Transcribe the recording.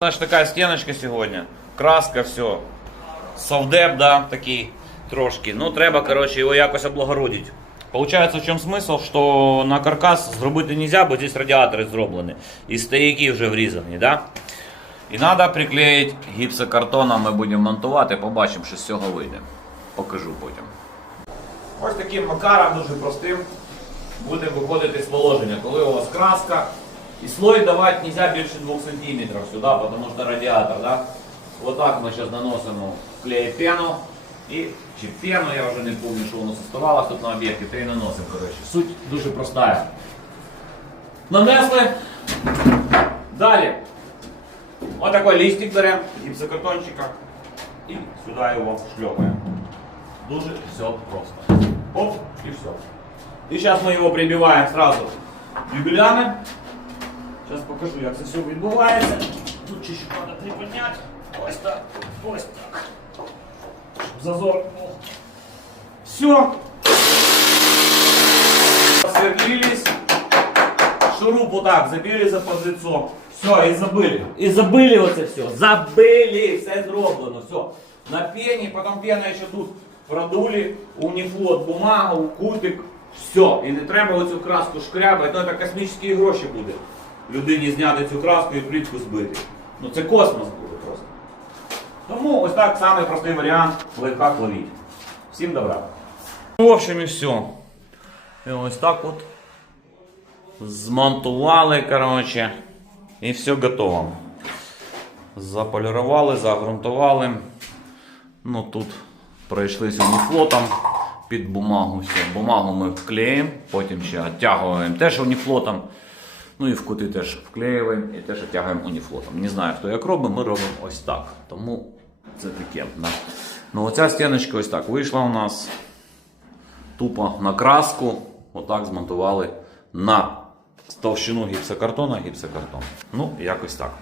Значит, такая стеночка сьогодні. Краска, все. Совдеп, да, такий трошки. Ну, треба, коротше, його якось облагородити. Получається, в чому смисл, що на каркас зробити не можна, бо здесь радіатори зроблені. І стояки вже врізані, да? І треба приклеїти гіпсокартоном, ми будемо монтувати, побачимо, що з цього вийде. Покажу потім. Ось таким макаром дуже простим будемо виходити з положення, коли у вас краска. І слой давати не можна більше 2 см сюди, тому що радіатор. Да? Вот так ми зараз наносимо клей пену. І, чи пену, я вже не пам'ятаю, що воно составалося тут на об'єкті, то і наносимо. Коротше. Суть дуже проста. Нанесли. Далі. Ось такий листик беремо, гіпсокартончика. І сюди його шльопаємо. Дуже все просто. Оп, и все. И сейчас мы его прибиваем сразу дюбелями. Сейчас покажу, як це все відбувається. Тут чуть-чуть треба приподняти. Ось так, ось так. Щоб зазор. Все. Сверлились. Шуруп вот так, забили за позицо. Все, і забили. І забили оце все. Забили, все зроблено, все. На пені, потім пена ще тут продули, уніфлот, бумагу, кутик. Все. І не треба оцю краску шкрябати, то це космічні гроші буде. Людині зняти цю краску і плітку збити. Ну це космос буде просто. Тому ось так самий простий варіант лайфхак ловіть. Всім добра. Ну, в общем і все. І ось так от змонтували, коротше, і все готово. Заполірували, загрунтували. Ну тут пройшлися уніфлотом під бумагу. Все. Бумагу ми вклеїмо, потім ще оттягуємо теж уніфлотом. Ну і в кути теж вклеюємо і теж тягаємо уніфлотом. Не знаю, хто як робить, ми робимо ось так. Тому це таке. Да. Ну оця стіночка ось так вийшла у нас тупо на краску, отак змонтували на товщину гіпсокартона, гіпсокартон. Ну, якось так.